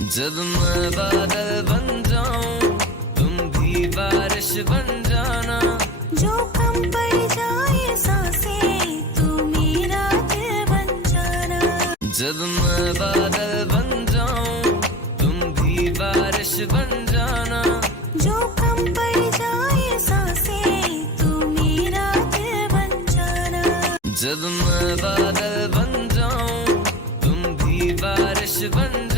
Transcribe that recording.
जब मैं बादल बन जाऊं तुम भी बारिश बन जाना। जो कम पड़ जाए सांसें तू मेरा दिल बन जाना। जब मैं बादल बन जाऊं तुम भी बारिश बन जाना। जो कम पड़ जाए सांसें तू मेरा दिल बन जाना। जब मैं बादल बन जाऊं तुम भी बारिश बन